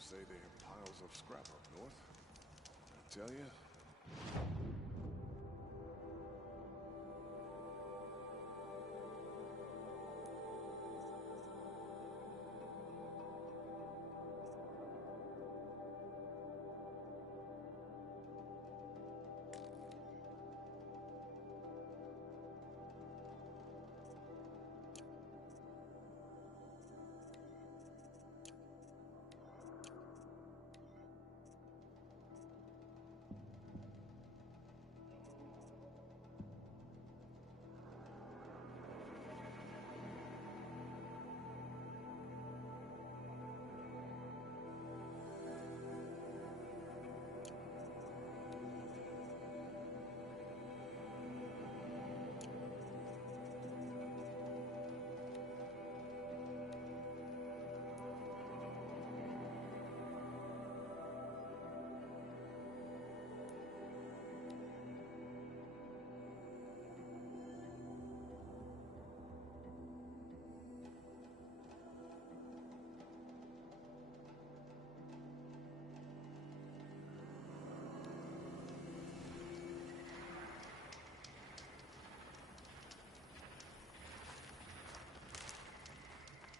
say they have piles of scrap up north. I tell you.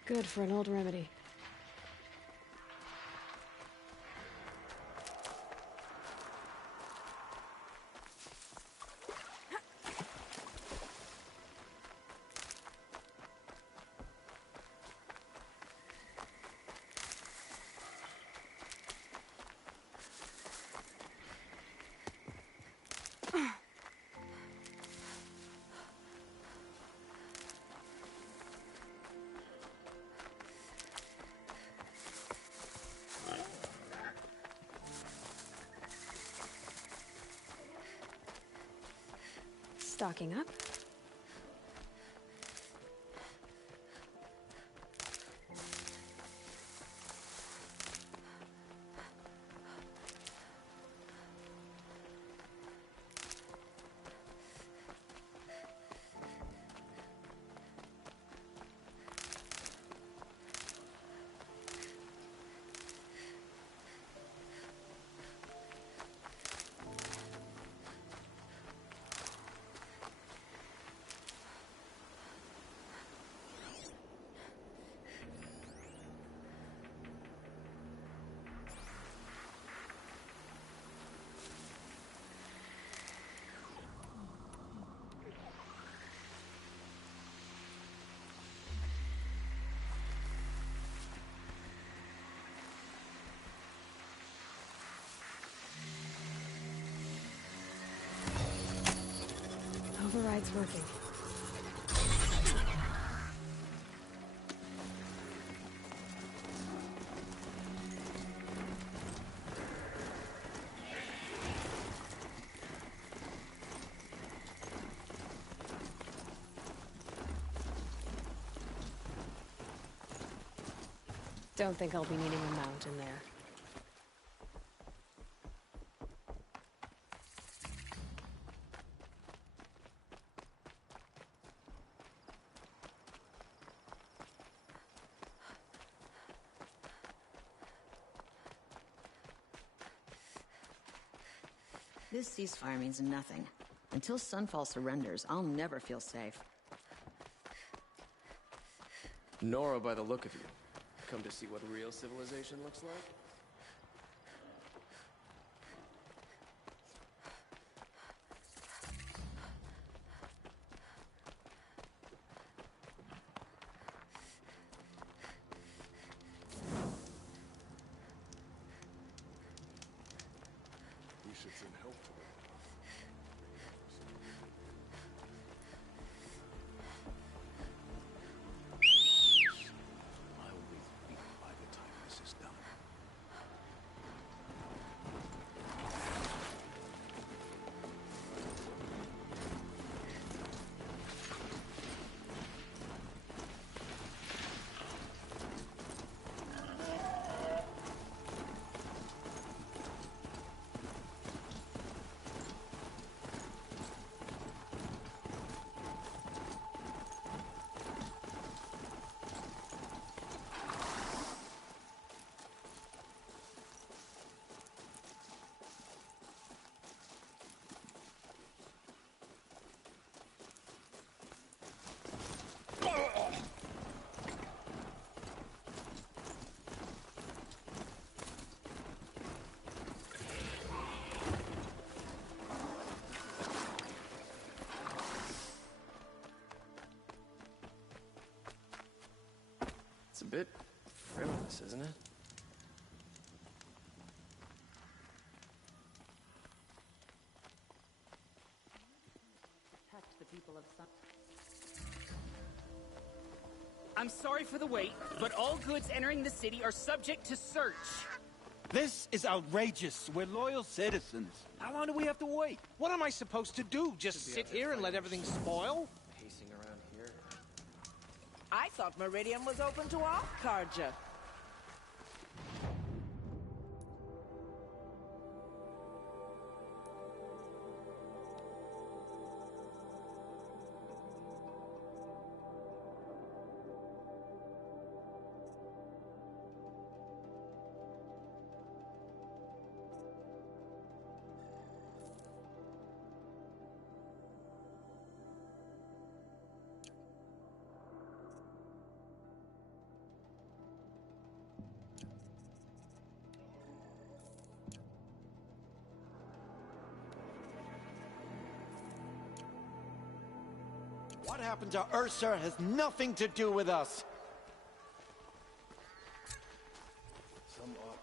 Good for an old remedy. Stocking up. Override's working. Don't think I'll be needing a mount in there. This ceasefire means nothing. Until Sunfall surrenders, I'll never feel safe. Nora, by the look of you. Come to see what real civilization looks like? We should send help to them. I will be beaten by the time this is done. bit frivolous, isn't it? Protect the people of Sun. I'm sorry for the wait, but all goods entering the city are subject to search. This is outrageous. We're loyal citizens. How long do we have to wait? What am I supposed to do? Just sit here and let everything spoil? Pacing around here. I thought Meridian was open to all Carja. What happened to Ursa has nothing to do with us. Some are.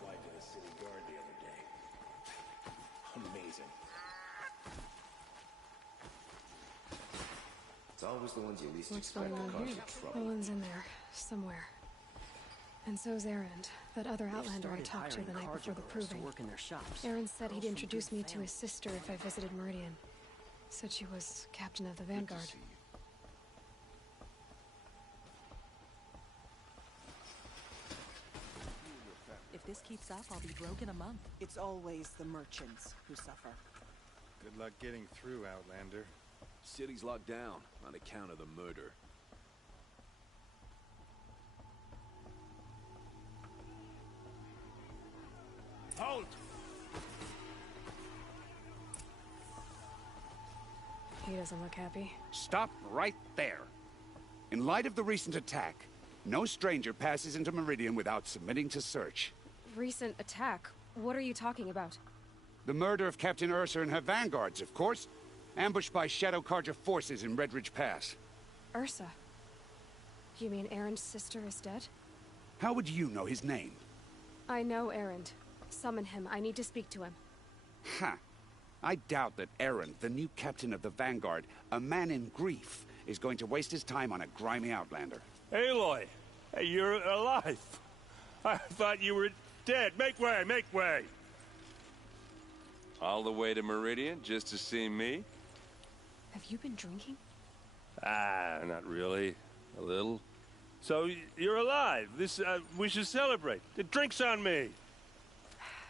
Applied to the city guard the other day. Amazing. It's always the ones you least What's expect going to on cause here? you trouble. Owen's in there, somewhere. And so's Erend, that other Outlander I talked to the night before the proving. work in their shops. Erend said he'd introduce me to his sister if I visited Meridian. Said she was captain of the Vanguard. See you. If this keeps up, I'll be broke in a month. It's always the merchants who suffer. Good luck getting through, Outlander. City's locked down on account of the murder. Halt! He doesn't look happy. Stop right there. In light of the recent attack, no stranger passes into Meridian without submitting to search. Recent attack? What are you talking about? The murder of Captain Ursa and her vanguards, of course. Ambushed by Shadow Carja forces in Redridge Pass. Ursa? You mean Erend's sister is dead? How would you know his name? I know Erend. Summon him. I need to speak to him. Ha! I doubt that Erend, the new captain of the Vanguard, a man in grief, is going to waste his time on a grimy Outlander. Aloy! Hey, you're alive! I thought you were dead. Make way! Make way! All the way to Meridian just to see me? Have you been drinking? Ah, not really. A little. So, you're alive. We should celebrate. The drink's on me.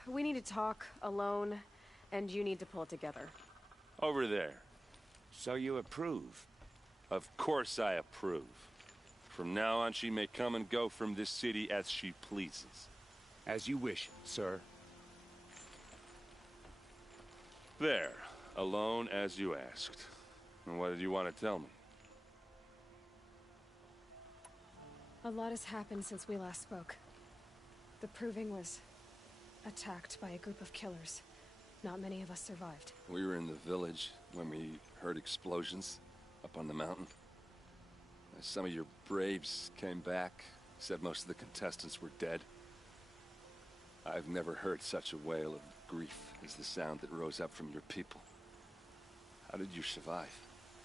We need to talk alone, and you need to pull it together. Over there. So you approve? Of course I approve. From now on, she may come and go from this city as she pleases. As you wish, sir. There, alone as you asked. And what did you want to tell me? A lot has happened since we last spoke. The Proving was attacked by a group of killers. Not many of us survived. We were in the village when we heard explosions up on the mountain. Some of your braves came back, said most of the contestants were dead. I've never heard such a wail of grief as the sound that rose up from your people. How did you survive?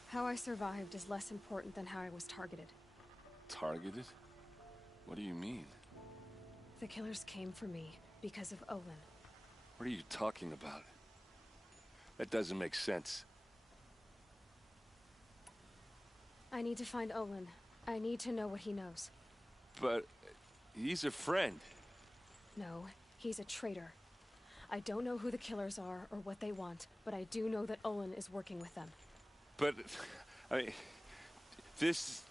How I survived is less important than how I was targeted. Targeted? What do you mean? The killers came for me because of Olin. What are you talking about? That doesn't make sense. I need to find Olin. I need to know what he knows. But he's a friend. No, he's a traitor. I don't know who the killers are or what they want, but I do know that Olin is working with them. But, I mean, this...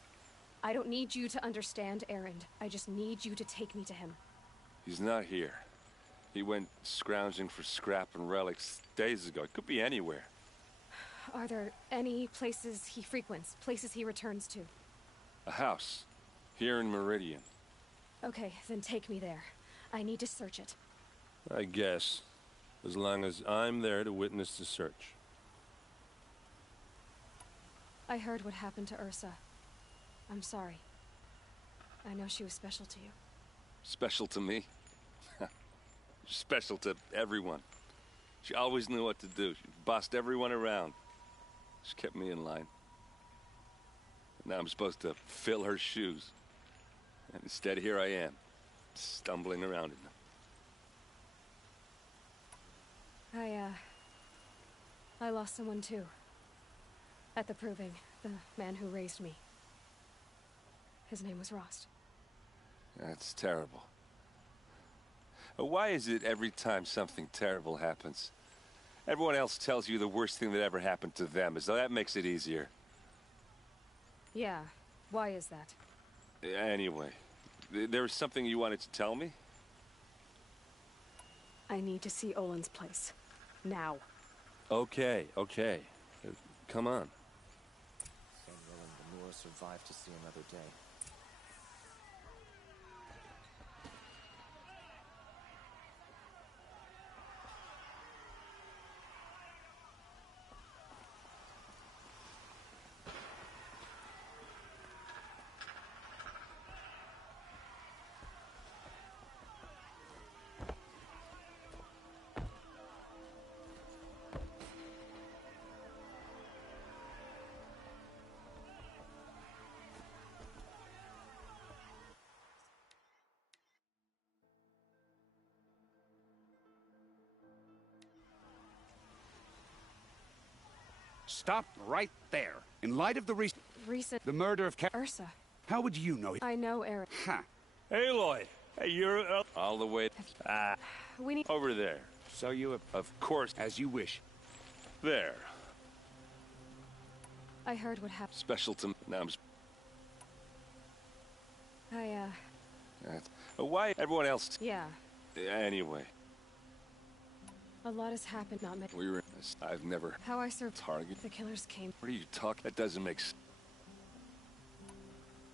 I don't need you to understand, Erend. I just need you to take me to him. He's not here. He went scrounging for scrap and relics days ago. It could be anywhere. Are there any places he frequents, places he returns to? A house. Here in Meridian. Okay, then take me there. I need to search it. I guess. As long as I'm there to witness the search. I heard what happened to Ursa. I'm sorry. I know she was special to you. Special to me? Special to everyone. She always knew what to do. She bossed everyone around. She kept me in line. Now I'm supposed to fill her shoes. And instead, here I am, stumbling around in them. I lost someone too. At the Proving, the man who raised me. His name was Rost. That's terrible. Why is it every time something terrible happens, everyone else tells you the worst thing that ever happened to them, as though that makes it easier? Yeah, why is that? Anyway, there was something you wanted to tell me? I need to see Olin's place. Now. Okay. Come on. Samuel and Lenore survived to see another day. Stop right there. In light of the recent the murder of Ursa. How would you know it? I know Eric. Huh. Aloy, hey, you're all the way. We need over there. So you of course, as you wish. There. I heard what happened. Special to now. Why everyone else? Yeah. Anyway. A lot has happened. Not many. We were. I've never. How I served. Target. The killers came. What are you talking? That doesn't make sense.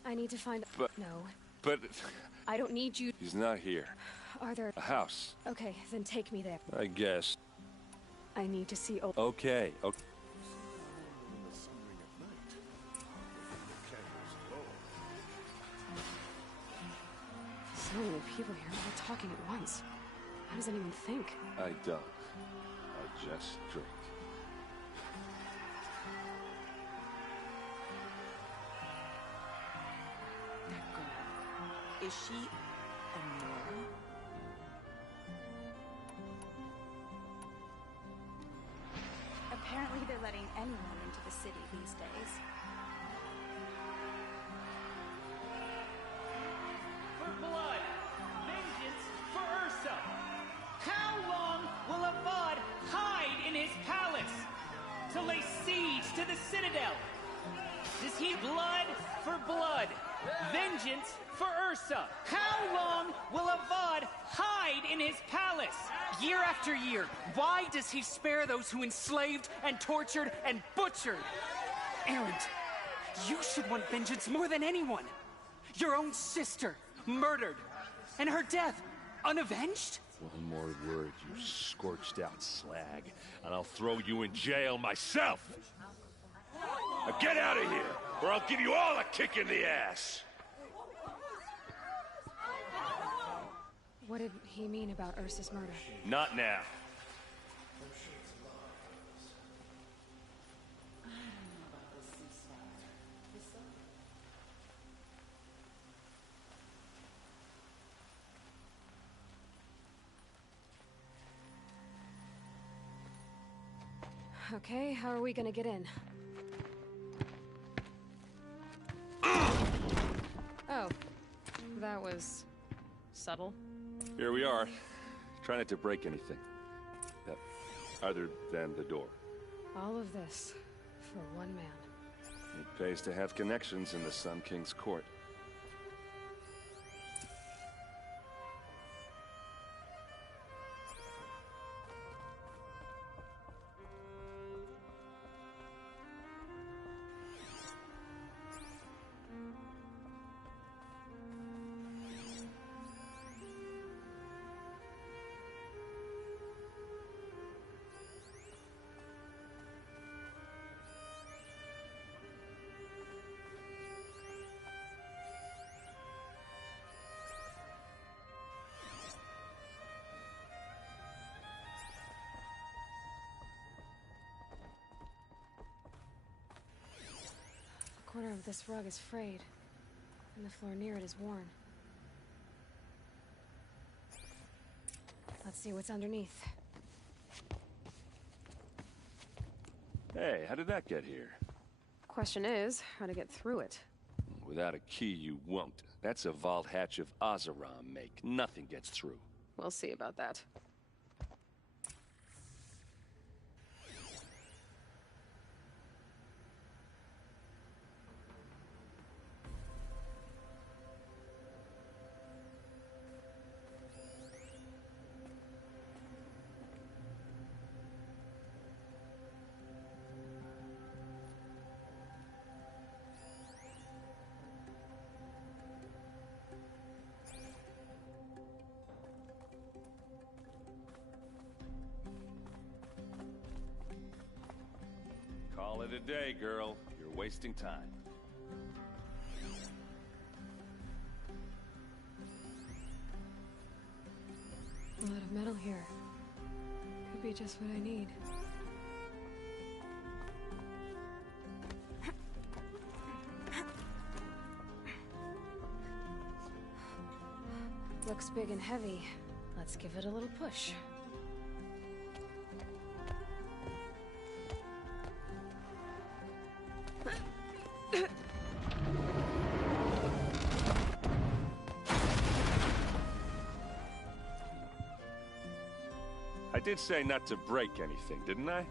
I need to find. But no. But. I don't need you. He's not here. Are there a house? Okay, then take me there. I guess. I need to see. Okay. So many people here, all talking at once. How does anyone think? I don't. I just drink. That girl. Is she a Nora? Apparently they're letting anyone into the city these days. For blood! Vengeance for Ursa! How long will Avad hide in his palace? To lay siege to the citadel? Does he blood for blood? Vengeance vengeance for Ursa. How long will Avad hide in his palace? Year after year, why does he spare those who enslaved and tortured and butchered? Erend, you should want vengeance more than anyone. Your own sister, murdered, and her death, unavenged? One more word, you scorched out slag, and I'll throw you in jail myself! Now get out of here, or I'll give you all a kick in the ass! What did he mean about Ursa's murder? Not now. Okay, how are we gonna get in? Oh, that was subtle. Here we are. Try not to break anything. Other than the door. All of this for one man. It pays to have connections in the Sun King's court. A corner of this rug is frayed, and the floor near it is worn. Let's see what's underneath. Hey, how did that get here? Question is, how to get through it. Without a key, you won't. That's a vault hatch of Azeram make. Nothing gets through. We'll see about that. Call it a day, girl. You're wasting time. A lot of metal here. Could be just what I need. Looks big and heavy. Let's give it a little push. I did say not to break anything, didn't I?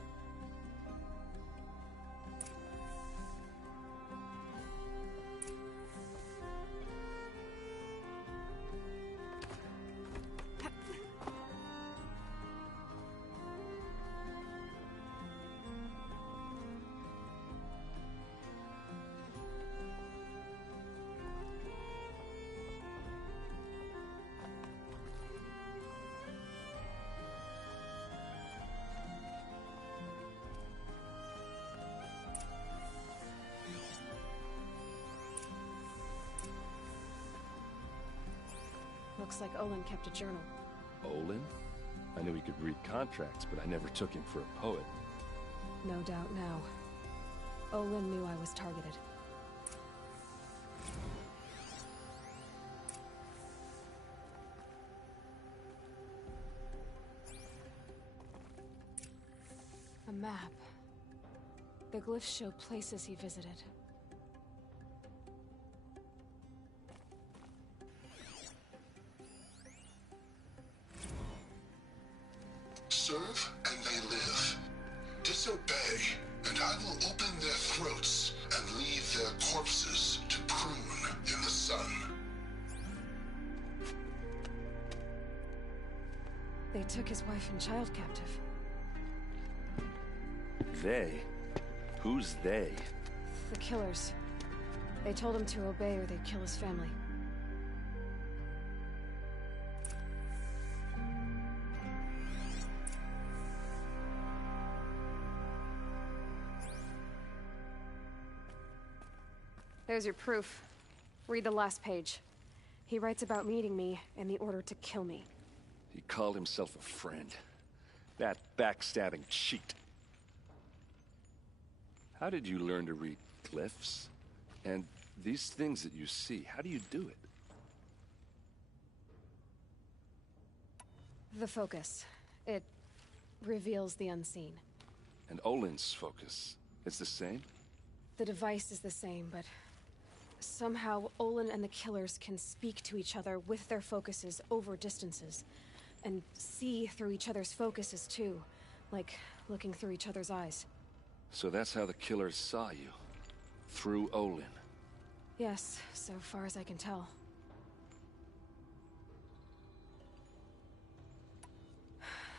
Looks like Olin kept a journal. Olin? I knew he could read contracts, but I never took him for a poet. No doubt now. Olin knew I was targeted. A map. The glyphs show places he visited. Serve and they live. Disobey, and I will open their throats and leave their corpses to prune in the sun. They took his wife and child captive. They? Who's they? The killers. They told him to obey or they'd kill his family. There's your proof. Read the last page. He writes about meeting me and the order to kill me. He called himself a friend. That backstabbing cheat. How did you learn to read glyphs? And these things that you see, how do you do it? The focus. It reveals the unseen. And Olin's focus, it's the same? The device is the same, but somehow Olin and the killers can speak to each other with their focuses over distances. And see through each other's focuses too, like looking through each other's eyes. So that's how the killers saw you? Through Olin? Yes, so far as I can tell.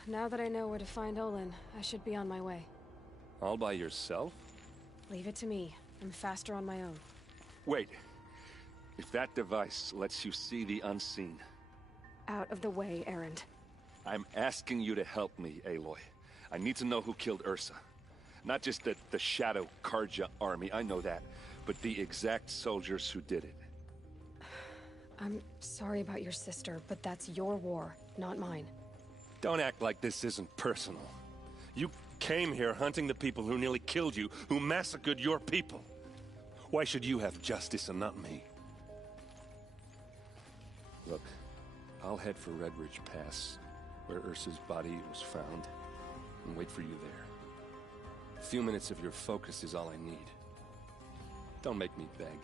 Now that I know where to find Olin, I should be on my way. All by yourself? Leave it to me. I'm faster on my own. Wait. If that device lets you see the unseen... Out of the way, Erend. I'm asking you to help me, Aloy. I need to know who killed Ursa. Not just the Shadow Karja army, I know that, but the exact soldiers who did it. I'm sorry about your sister, but that's your war, not mine. Don't act like this isn't personal. You came here hunting the people who nearly killed you, who massacred your people. Why should you have justice and not me? Look, I'll head for Red Ridge Pass, where Ursa's body was found, and wait for you there. A few minutes of your focus is all I need. Don't make me beg.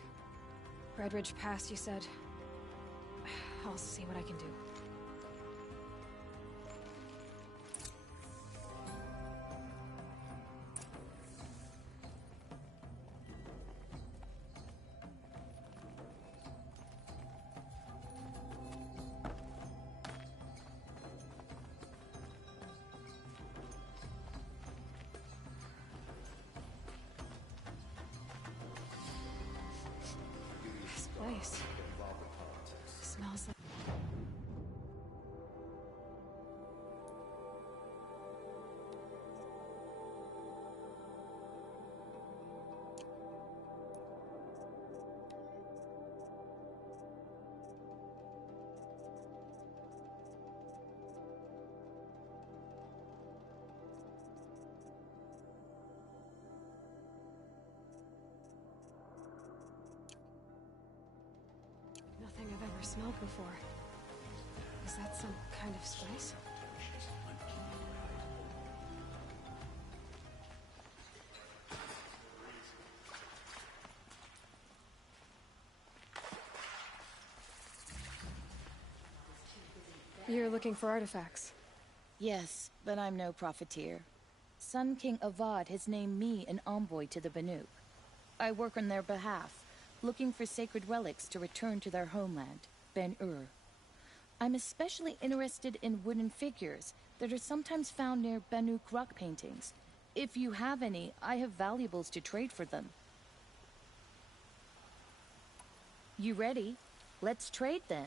Red Ridge Pass, you said? I'll see what I can do. This place smells like... Nothing I've ever smelled before. Is that some kind of spice? You're looking for artifacts. Yes, but I'm no profiteer. Sun King Avad has named me an envoy to the Banuk. I work on their behalf, looking for sacred relics to return to their homeland, Ben-Ur. I'm especially interested in wooden figures that are sometimes found near Banuk rock paintings. If you have any, I have valuables to trade for them. You ready? Let's trade then.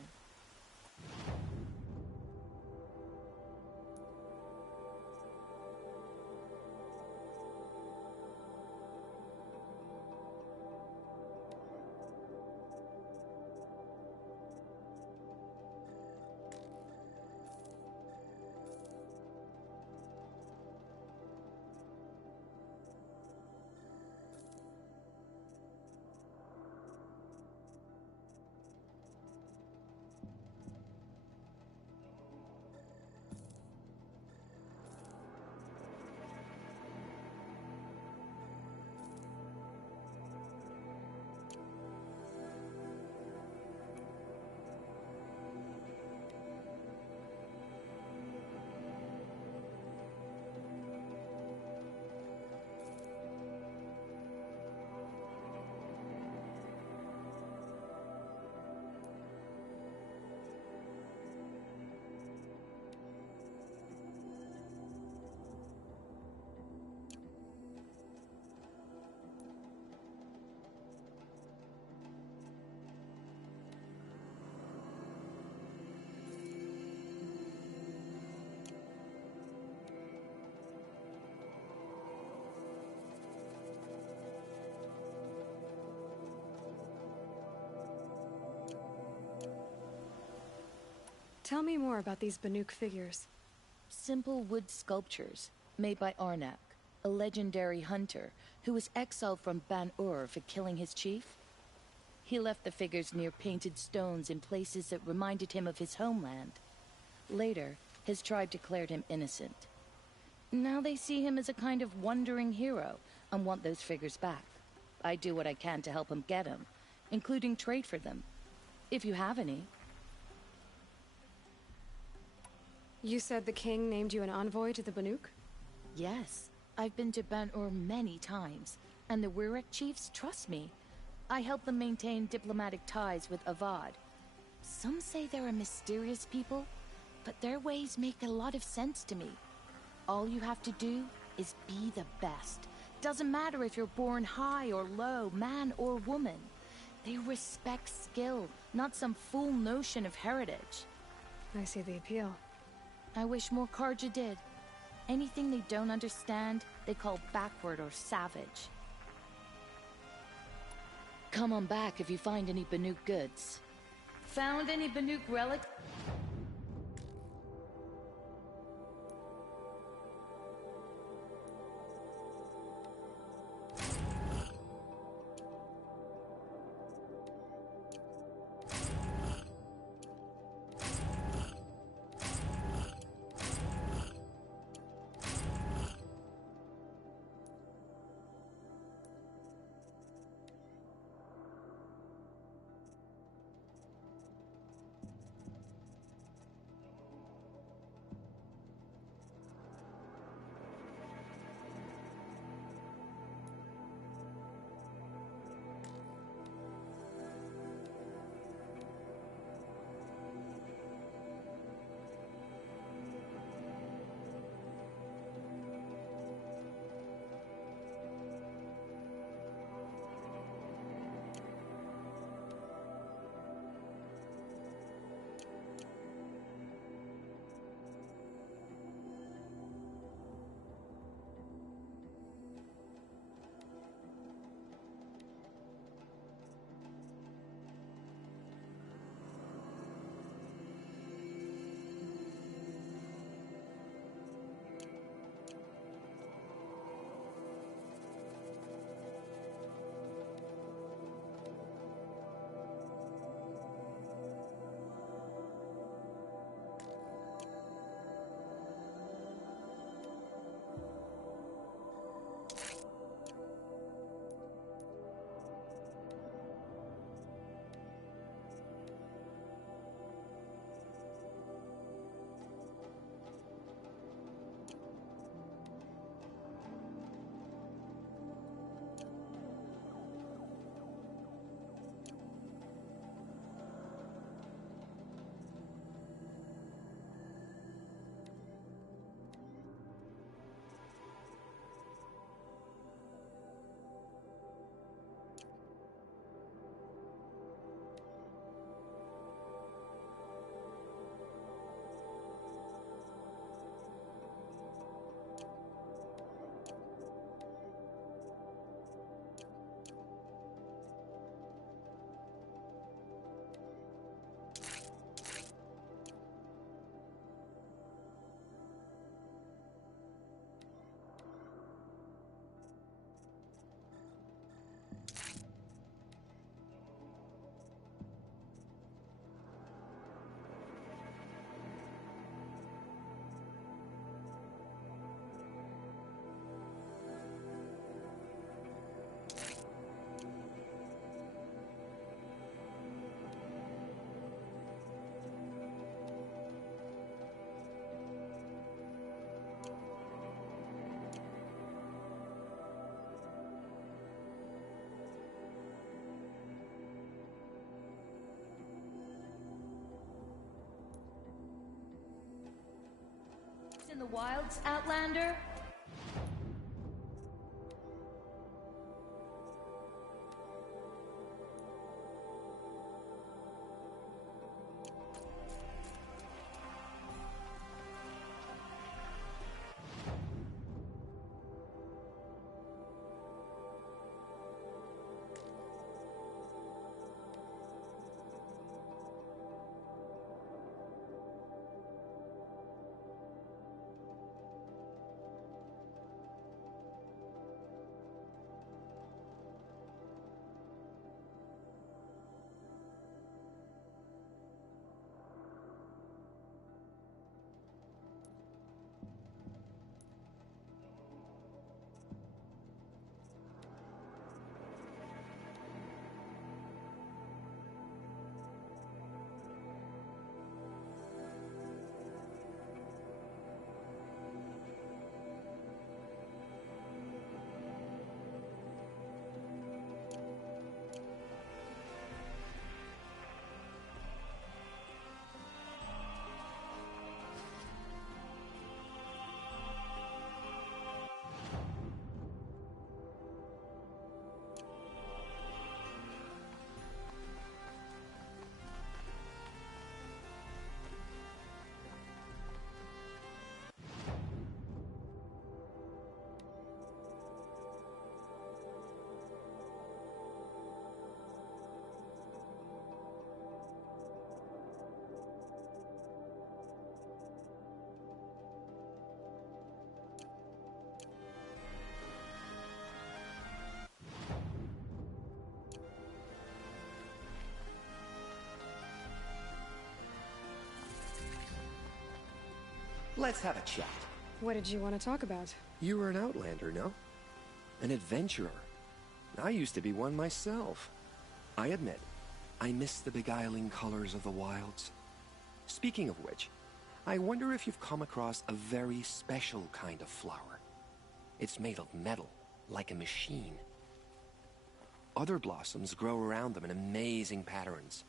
Tell me more about these Banuk figures. Simple wood sculptures made by Arnak, a legendary hunter who was exiled from Ban-Ur for killing his chief. He left the figures near painted stones in places that reminded him of his homeland. Later, his tribe declared him innocent. Now they see him as a kind of wandering hero and want those figures back. I do what I can to help him get them, including trade for them, if you have any. You said the king named you an envoy to the Banuk? Yes. I've been to Ban-Ur many times, and the Wirek chiefs trust me. I help them maintain diplomatic ties with Avad. Some say they're a mysterious people, but their ways make a lot of sense to me. All you have to do is be the best. Doesn't matter if you're born high or low, man or woman. They respect skill, not some fool notion of heritage. I see the appeal. I wish more Karja did. Anything they don't understand, they call backward or savage. Come on back if you find any Banuk goods. Found any Banuk relics? In the wilds, Outlander? Let's have a chat. What did you want to talk about? You were an outlander, no? An adventurer. I used to be one myself. I admit, I miss the beguiling colors of the wilds. Speaking of which, I wonder if you've come across a very special kind of flower. It's made of metal, like a machine. Other blossoms grow around them in amazing patterns.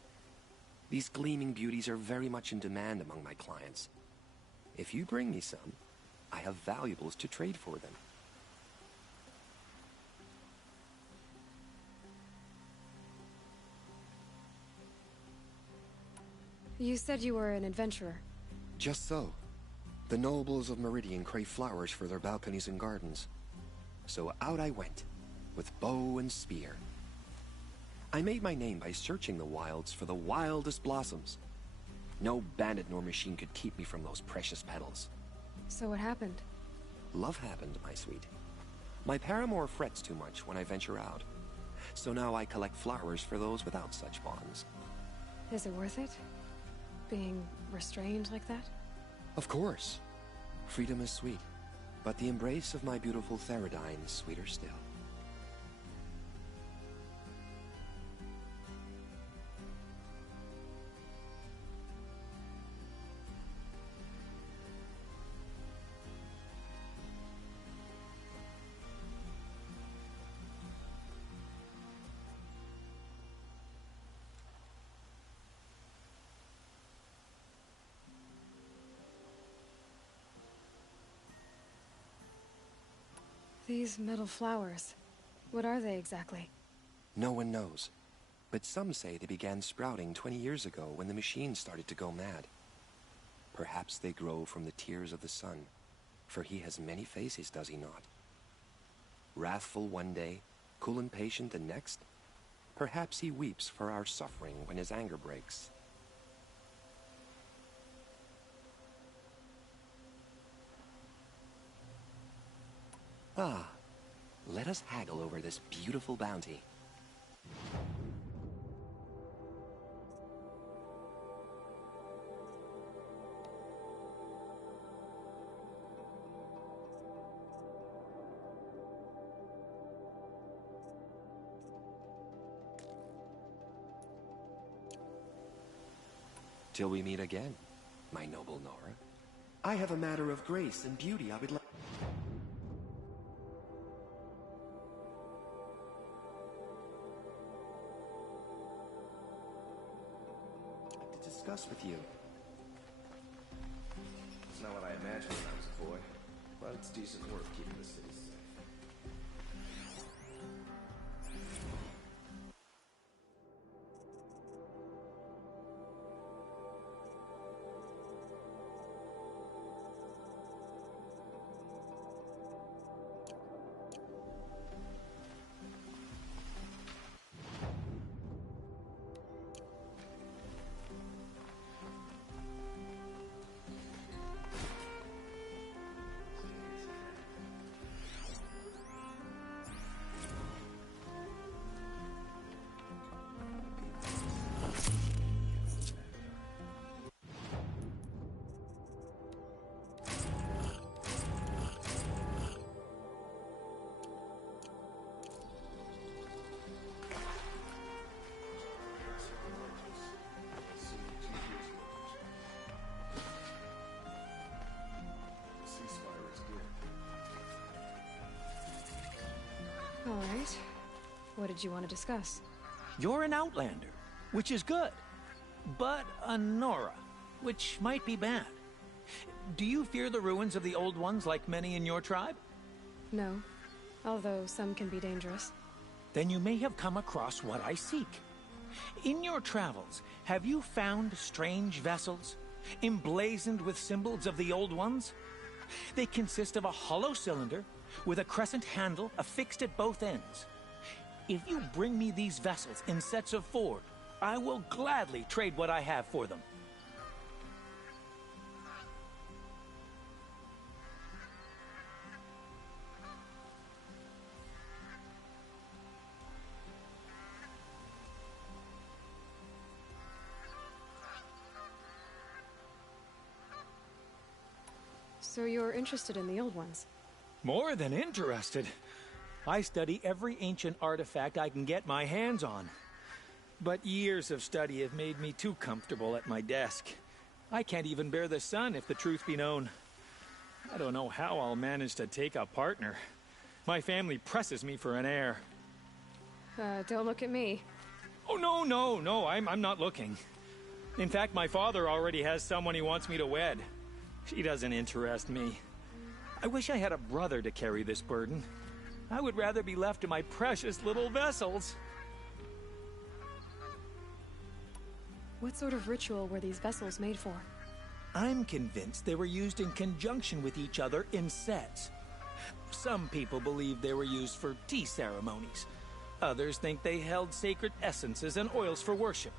These gleaming beauties are very much in demand among my clients. If you bring me some, I have valuables to trade for them. You said you were an adventurer. Just so. The nobles of Meridian crave flowers for their balconies and gardens. So out I went, with bow and spear. I made my name by searching the wilds for the wildest blossoms. No bandit nor machine could keep me from those precious petals. So what happened? Love happened, my sweet. My paramour frets too much when I venture out. So now I collect flowers for those without such bonds. Is it worth it? Being restrained like that? Of course. Freedom is sweet, but the embrace of my beautiful Theridine is sweeter still. These metal flowers, what are they exactly? No one knows, but some say they began sprouting 20 years ago when the machine started to go mad. Perhaps they grow from the tears of the sun, for he has many faces, does he not? Wrathful one day, cool and patient the next. Perhaps he weeps for our suffering when his anger breaks. Ah, let us haggle over this beautiful bounty. Till we meet again, my noble Nora. I have a matter of grace and beauty I would like to discuss with you. It's not what I imagined when I was a boy, but it's decent work keeping the city safe. All right. What did you want to discuss? You're an outlander, which is good. But a Nora, which might be bad. Do you fear the ruins of the old ones like many in your tribe? No, although some can be dangerous. Then you may have come across what I seek. In your travels, have you found strange vessels, emblazoned with symbols of the old ones? They consist of a hollow cylinder with a crescent handle affixed at both ends. If you bring me these vessels in sets of 4, I will gladly trade what I have for them. So you're interested in the old ones? More than interested. I study every ancient artifact I can get my hands on. But years of study have made me too comfortable at my desk. I can't even bear the sun, if the truth be known. I don't know how I'll manage to take a partner. My family presses me for an heir. Don't look at me. Oh, no, I'm not looking. In fact, my father already has someone he wants me to wed. She doesn't interest me. I wish I had a brother to carry this burden. I would rather be left to my precious little vessels. What sort of ritual were these vessels made for? I'm convinced they were used in conjunction with each other in sets. Some people believe they were used for tea ceremonies. Others think they held sacred essences and oils for worship.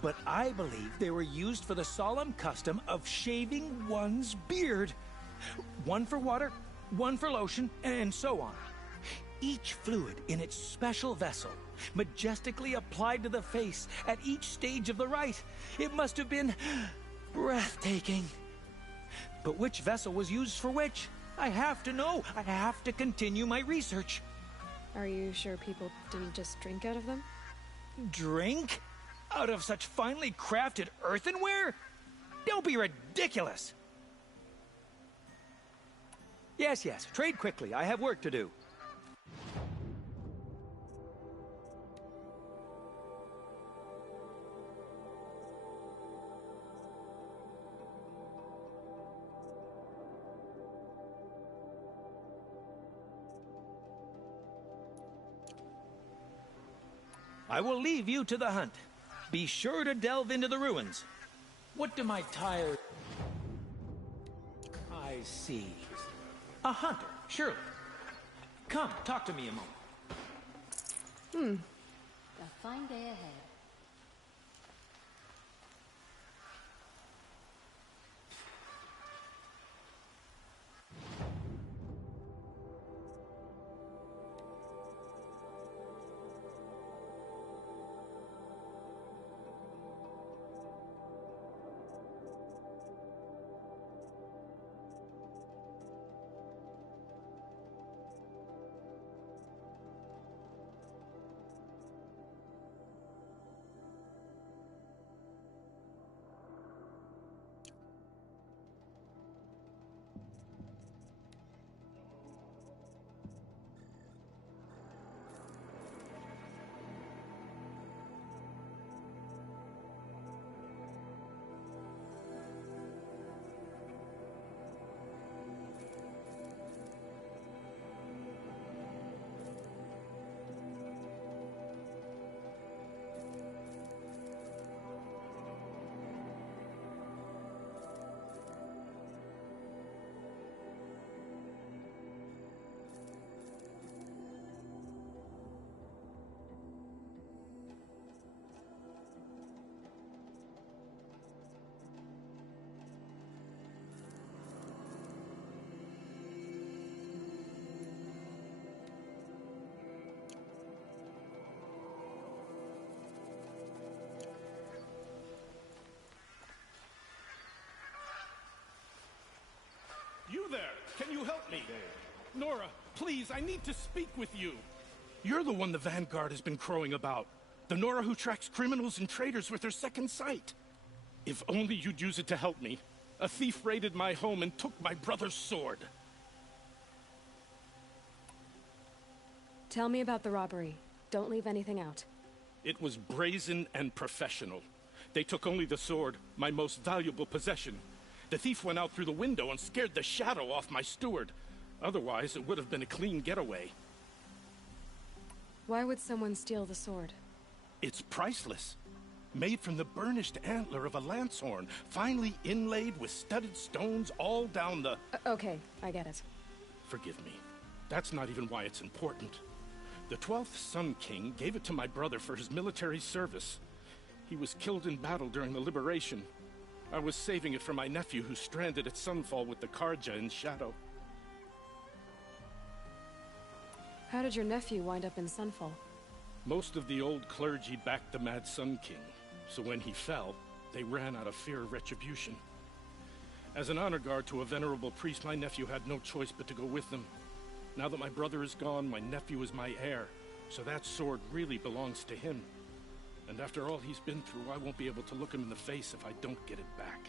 But I believe they were used for the solemn custom of shaving one's beard. One for water, one for lotion, and so on. Each fluid in its special vessel, majestically applied to the face at each stage of the rite. It must have been breathtaking. But which vessel was used for which? I have to know. I have to continue my research. Are you sure people didn't just drink out of them? Drink? Out of such finely crafted earthenware? Don't be ridiculous! Yes, trade quickly. I have work to do. I will leave you to the hunt. Be sure to delve into the ruins. What do my tired... I see. A hunter, surely. Come, talk to me a moment. A fine day ahead. You there! Can you help me? Nora, please, I need to speak with you. You're the one the Vanguard has been crowing about. The Nora who tracks criminals and traitors with her second sight. If only you'd use it to help me. A thief raided my home and took my brother's sword. Tell me about the robbery. Don't leave anything out. It was brazen and professional. They took only the sword, my most valuable possession. The thief went out through the window and scared the shadow off my steward. Otherwise, it would have been a clean getaway. Why would someone steal the sword? It's priceless. Made from the burnished antler of a lancehorn, finely inlaid with studded stones all down the... Okay, I get it. Forgive me. That's not even why it's important. The 12th Sun King gave it to my brother for his military service. He was killed in battle during the liberation. I was saving it for my nephew who's stranded at Sunfall with the Karja in Shadow. How did your nephew wind up in Sunfall? Most of the old clergy backed the Mad Sun King, so when he fell, they ran out of fear of retribution. As an honor guard to a venerable priest, my nephew had no choice but to go with them. Now that my brother is gone, my nephew is my heir, so that sword really belongs to him. And after all he's been through, I won't be able to look him in the face if I don't get it back.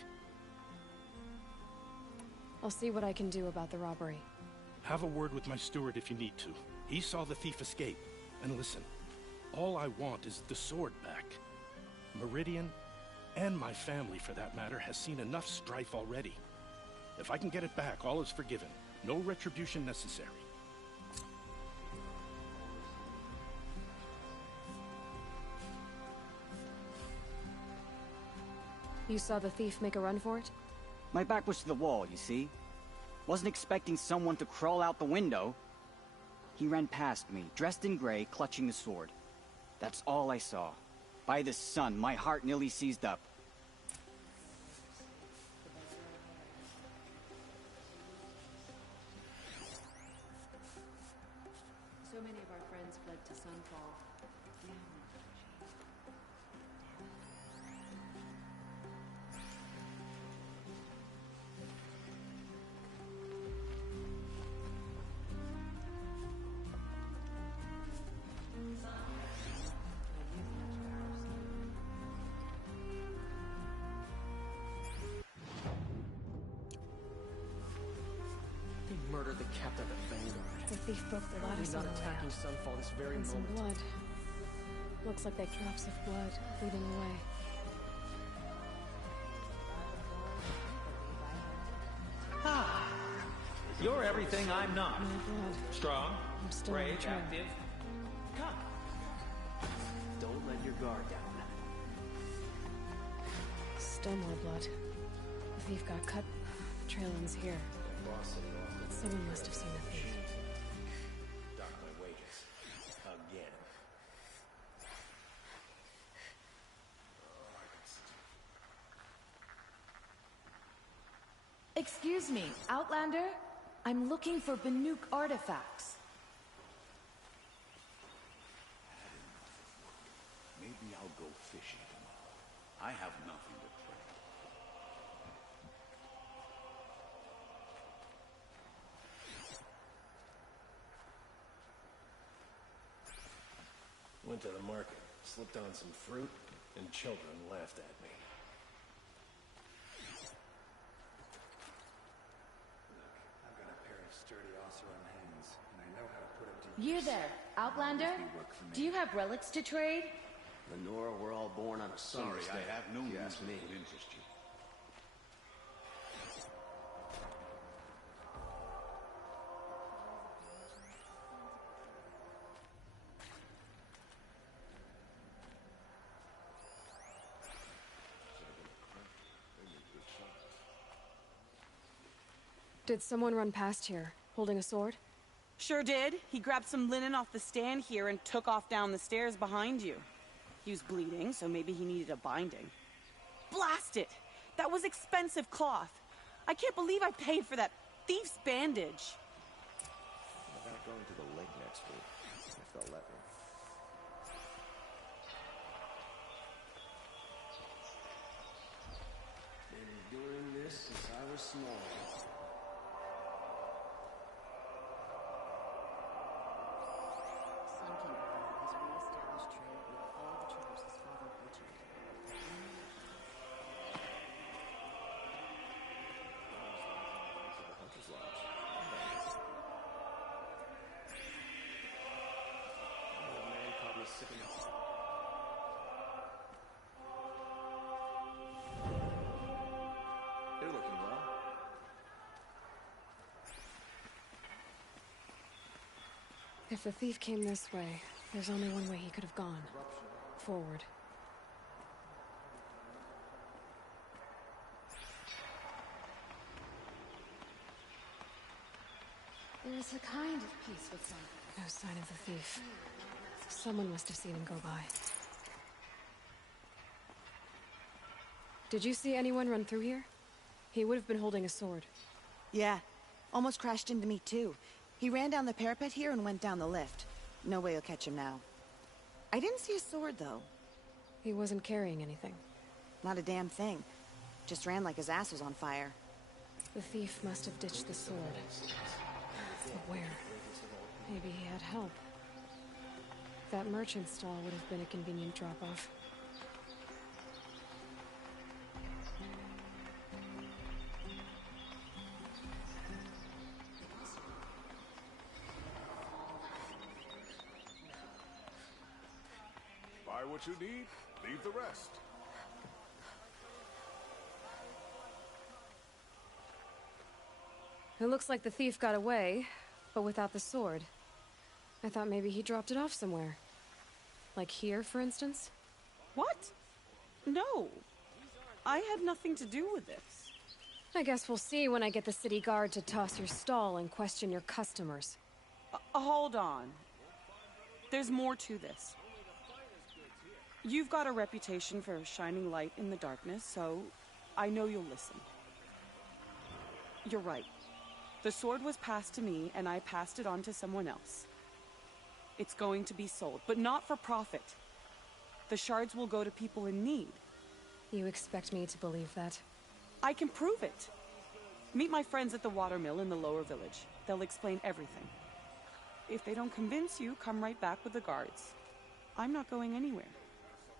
I'll see what I can do about the robbery. Have a word with my steward if you need to. He saw the thief escape. And listen, all I want is the sword back. Meridian, and my family for that matter, has seen enough strife already. If I can get it back, all is forgiven. No retribution necessary. You saw the thief make a run for it? My back was to the wall, you see? Wasn't expecting someone to crawl out the window. He ran past me, dressed in gray, clutching the sword. That's all I saw. By the sun, my heart nearly seized up. So many of our friends fled to Sunfall. They murdered the captain of the Vanguard. The thief broke the lattice on not the way attacking out. Sunfall this very And some moment. blood. Looks like they're drops of blood leading away. Ah, you're everything I'm not. My blood. Strong, I'm still on brave, trail. active. Come. Don't let your guard down. Still more blood. The thief got cut. The trail ends here. Someone must have seen the thief. Dock my wages. Again. Excuse me, Outlander? I'm looking for Banuk artifacts. Maybe I'll go fishing tomorrow. I have nothing to trade. Went to the market, slipped on some fruit, and children laughed at me. I've got a pair of sturdy Oseram hands, and I know how to put them to You use. there, Outlander? Do you have relics to trade? Lenora, we're all born on a Sorry, summer's day. I have no if you news ask that me. would interest you. Did someone run past here, holding a sword? Sure did. He grabbed some linen off the stand here and took off down the stairs behind you. He was bleeding, so maybe he needed a binding. Blast it! That was expensive cloth. I can't believe I paid for that thief's bandage. What about going to the lake next week, if they'll let me? Been doing this since I was small. Sun King has re-established trade with all the tribes his father butchered. The Hunter's Lodge. Old man caught me sipping it. They're looking well. If the thief came this way, there's only one way he could have gone. Forward. There is a kind of peace with some. No sign of the thief. Someone must have seen him go by. Did you see anyone run through here? He would have been holding a sword. Yeah. Almost crashed into me, too. He ran down the parapet here and went down the lift. No way you'll catch him now. I didn't see a sword, though. He wasn't carrying anything. Not a damn thing. Just ran like his ass was on fire. The thief must have ditched the sword. But where? Maybe he had help. That merchant stall would have been a convenient drop-off. Buy what you need, leave the rest. It looks like the thief got away, but without the sword. I thought maybe he dropped it off somewhere. Like here, for instance? What? No. I had nothing to do with this. I guess we'll see when I get the city guard to toss your stall and question your customers. Hold on. There's more to this. You've got a reputation for shining light in the darkness, so I know you'll listen. You're right. The sword was passed to me, and I passed it on to someone else. It's going to be sold, but not for profit. The shards will go to people in need. You expect me to believe that? I can prove it. Meet my friends at the watermill in the lower village. They'll explain everything. If they don't convince you, come right back with the guards. I'm not going anywhere.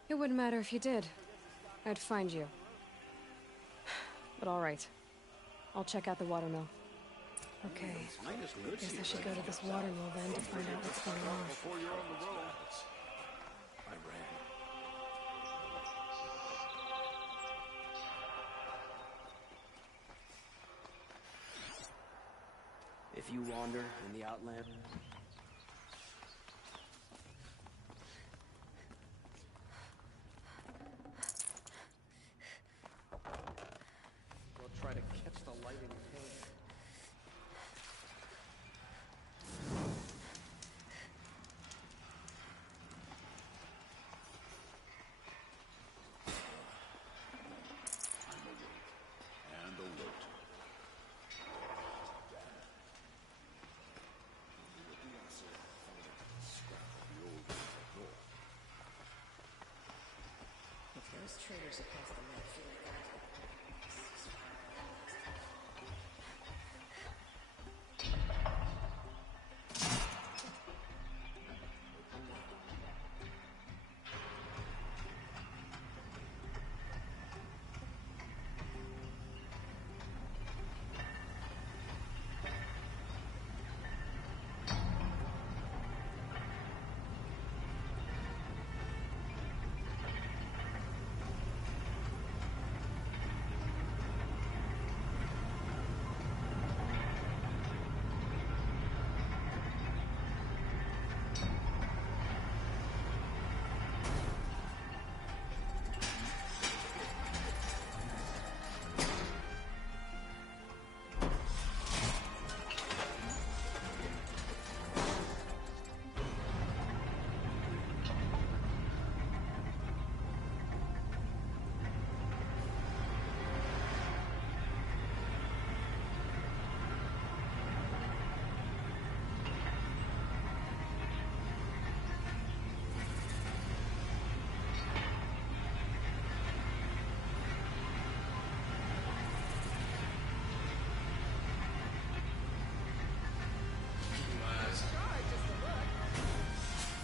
It wouldn't matter if you did. I'd find you. But all right. I'll check out the watermill. Okay. Guess I should go to this watermill then to find out what's going on. Before you're on the road. I ran. If you wander in the Outland, we'll try to catch the light in your hand. And alert. If those traders across the lake feel like that,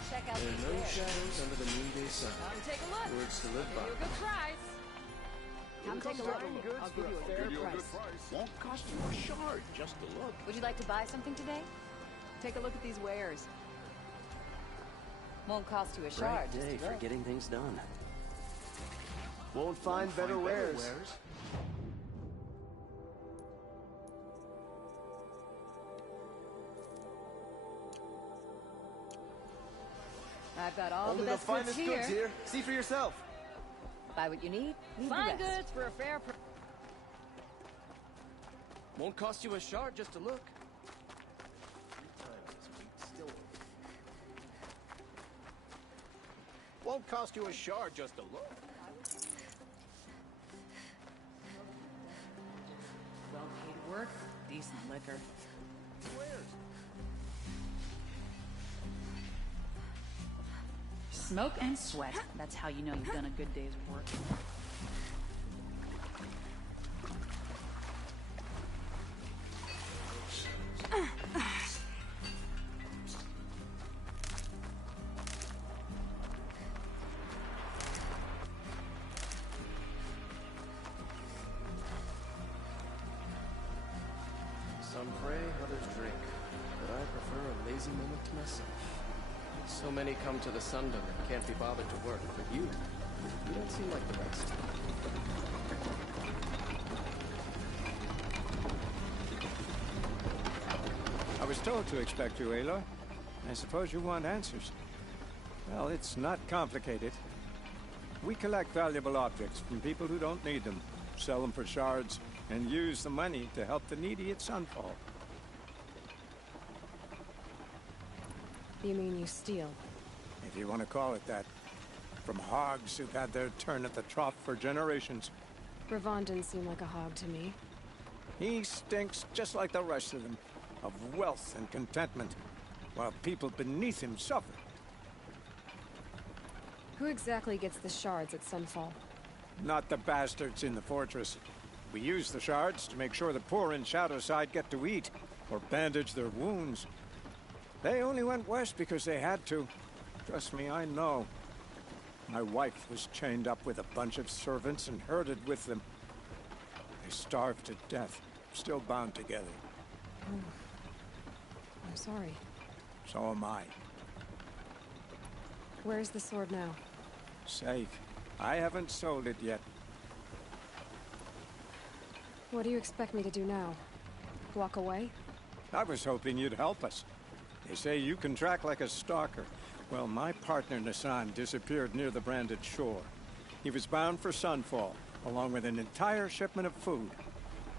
Check out There these are no wares. shadows under the noonday sun. Come take a look. Words to live Give you a by. good price. Come take a look. I'll give you a good price. won't cost you a shard just to look. Would you like to buy something today? Take a look at these wares. Won't cost you a shard. Great day just to for look. getting things done. Won't find better wares. I've got all Only the best goods finest here. goods here. See for yourself. Buy what you need, leave Fine the rest. goods for a fair price. Won't cost you a shard just to look. Won't cost you a shard just to look. Well paid work, decent liquor. Smoke and sweat. That's how you know you've done a good day's work. lazy moment to myself. So many come to the Sundom and can't be bothered to work, but you don't seem like the rest. I was told to expect you, Aloy. I suppose you want answers. Well, it's not complicated. We collect valuable objects from people who don't need them, sell them for shards, and use the money to help the needy at Sunfall. You mean you steal? If you want to call it that. From hogs who've had their turn at the trough for generations. Ravon didn't seem like a hog to me. He stinks just like the rest of them, of wealth and contentment, while people beneath him suffer. Who exactly gets the shards at Sunfall? Not the bastards in the fortress. We use the shards to make sure the poor in Shadowside get to eat, or bandage their wounds. They only went west because they had to. Trust me, I know. My wife was chained up with a bunch of servants and herded with them. They starved to death, still bound together. Oh. I'm sorry. So am I. Where's the sword now? Safe. I haven't sold it yet. What do you expect me to do now? Walk away? I was hoping you'd help us. They say you can track like a stalker. Well, my partner Nassan disappeared near the branded shore. He was bound for Sunfall, along with an entire shipment of food.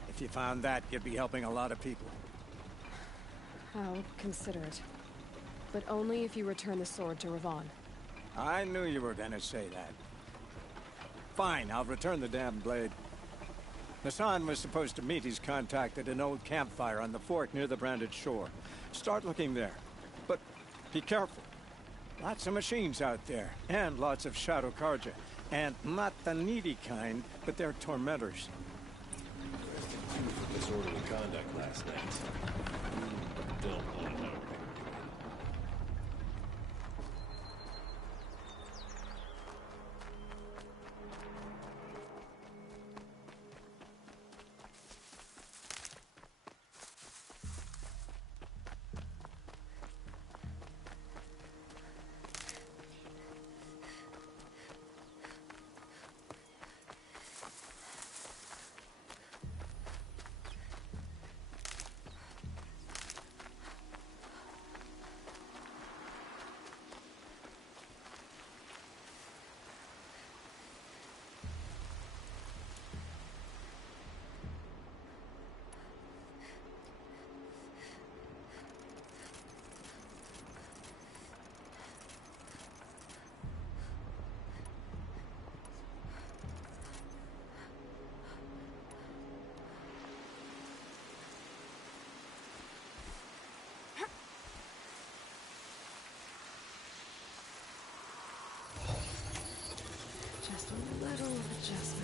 If you found that, you'd be helping a lot of people. I'll consider it. But only if you return the sword to Ravon. I knew you were gonna say that. Fine, I'll return the damn blade. Nassan was supposed to meet his contact at an old campfire on the fork near the branded shore. Start looking there. But be careful. Lots of machines out there, and lots of Shadow Karja. And not the needy kind, but they're tormentors. Arrested 2 for disorderly conduct last night. Don't want to know. Just a little adjustment.